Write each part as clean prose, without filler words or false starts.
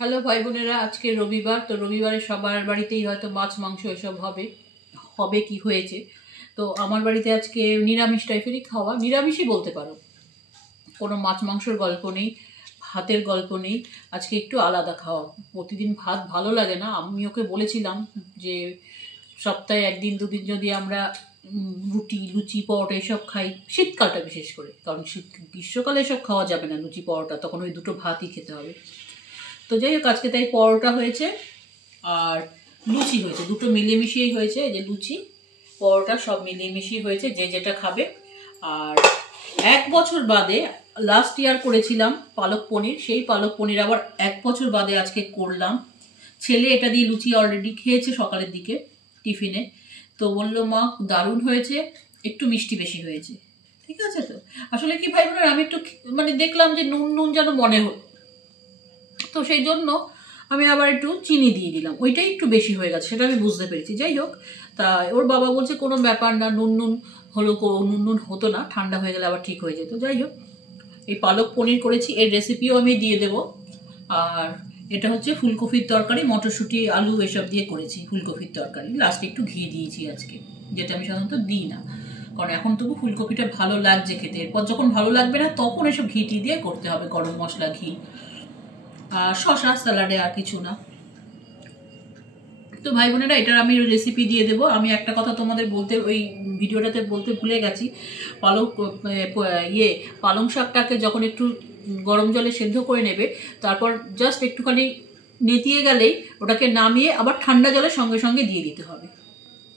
Hello ভাই বোনেরা, আজকে রবিবার। তো রবিবারে সবার বাড়িতেই হয়তো মাছ মাংস এসব হবে হবে কি হয়েছে। তো আমার বাড়িতে আজকে নিরামিষ টাইপেরই খাওয়া, নিরামিষই বলতে পারো, কোনো মাছ মাংসর গল্প নেই, ভাতের গল্প নেই। আজকে একটু আলাদা খাওয়া। প্রতিদিন ভাত ভালো লাগে না। আমি ওকে বলেছিলাম যে সপ্তাহে একদিন দুদিন যদি আমরা রুটি লুচি পরোটা এসব খাই, শীতকালটা বিশেষ করে, কারণ গ্রীষ্মকালে এসব খাওয়া যাবে না, লুচি পরোটা, তখন ওই দুটো ভাতই খেতে হবে। তো যাই হোক, আজকে তাই পরোটা হয়েছে আর লুচি হয়েছে, দুটো মিলেমিশিয়েই হয়েছে। এই যে লুচি পরোটা সব মিলিয়ে মিশিয়ে হয়েছে, যে যেটা খাবে। আর 1 বছর বাদে লাস্ট ইয়ার করেছিলাম পালক পনির, সেই পালক পনির আবার 1 বছর বাদে আজকে করলাম। ছেলে এটা দিয়ে লুচি অলরেডি খেয়েছে সকালের দিকে টিফিনে, তো বললো মা দারুণ হয়েছে, একটু মিষ্টি বেশি হয়েছে। ঠিক আছে। তো আসলে কি ভাই বোনের, আমি একটু মানে দেখলাম যে নুন নুন যেন মনে হলো, তো সেই জন্য আমি আবার একটু চিনি দিয়ে দিলাম, ওইটাই একটু বেশি হয়ে গেছে, সেটা আমি বুঝতে পেরেছি। যাই হোক, তা ওর বাবা বলছে কোনো ব্যাপার না, নুন নুন হলো, নুন নুন হতো না, ঠান্ডা হয়ে গেলে আবার ঠিক হয়ে যেত। যাই হোক, এই পালক পনির করেছি, এর রেসিপিও আমি দিয়ে দেব। আর এটা হচ্ছে ফুলকপির তরকারি, মটরশুঁটি আলু এসব দিয়ে করেছি ফুলকপির তরকারি। লাস্টে একটু ঘি দিয়েছি আজকে, যেটা আমি সাধারণত দিই না, কারণ এখন তবু ফুলকপিটা ভালো লাগছে খেতে। এরপর যখন ভালো লাগবে না তখন এসব ঘি টি দিয়ে করতে হবে, গরম মশলা, ঘি আর শশা, স্যালাডে আর কিছু না। তো ভাই বোনেরা, এটার আমি রেসিপি দিয়ে দেবো। আমি একটা কথা তোমাদের বলতে, ওই ভিডিওটাতে বলতে ভুলে গেছি। পালং শাকটাকে যখন একটু গরম জলে সেদ্ধ করে নেবে, তারপর জাস্ট একটুখানি নেতিয়ে গেলেই ওটাকে নামিয়ে আবার ঠান্ডা জলের সঙ্গে সঙ্গে দিয়ে দিতে হবে।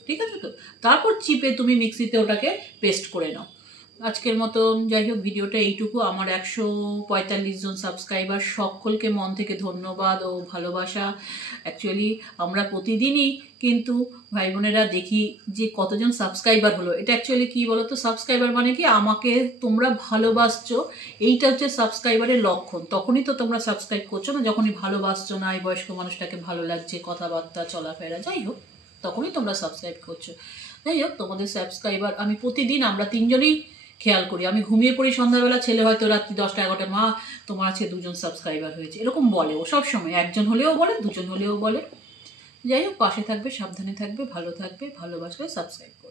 ঠিক আছে। তো তারপর চিপে তুমি মিক্সিতে ওটাকে পেস্ট করে নাও। আজকের মতো যাই হোক, ভিডিওটা এইটুকু। আমার 145 জন সাবস্ক্রাইবার, সকলকে মন থেকে ধন্যবাদ ও ভালোবাসা। অ্যাকচুয়ালি আমরা প্রতিদিনই কিন্তু ভাই বোনেরা দেখি যে কতজন সাবস্ক্রাইবার হলো। এটা অ্যাকচুয়ালি কী বলো তো, সাবস্ক্রাইবার মানে কি, আমাকে তোমরা ভালোবাসছো, এইটা হচ্ছে সাবস্ক্রাইবারের লক্ষণ। তখনই তো তোমরা সাবস্ক্রাইব করছো না, যখনই ভালোবাসছো না, এই বয়স্ক মানুষটাকে ভালো লাগছে, কথাবার্তা চলাফেরা, যাই হোক, তখনই তোমরা সাবস্ক্রাইব করছো। যাই হোক, তোমাদের সাবস্ক্রাইবার আমি প্রতিদিন, আমরা তিনজনেই খেয়াল করি। আমি ঘুমিয়ে পড়ি সন্ধ্যাবেলা, ছেলে হয়তো রাত্রি 10টা 11টায়, মা তোমার আছে 2জন সাবস্ক্রাইবার হয়েছে, এরকম বলে ও সব সময়। 1জন হলেও বলে, 2জন হলেও বলে। যাই হোক, পাশে থাকবে, সাবধানে থাকবে, ভালো থাকবে, ভালোবাসবে, সাবস্ক্রাইব করবে।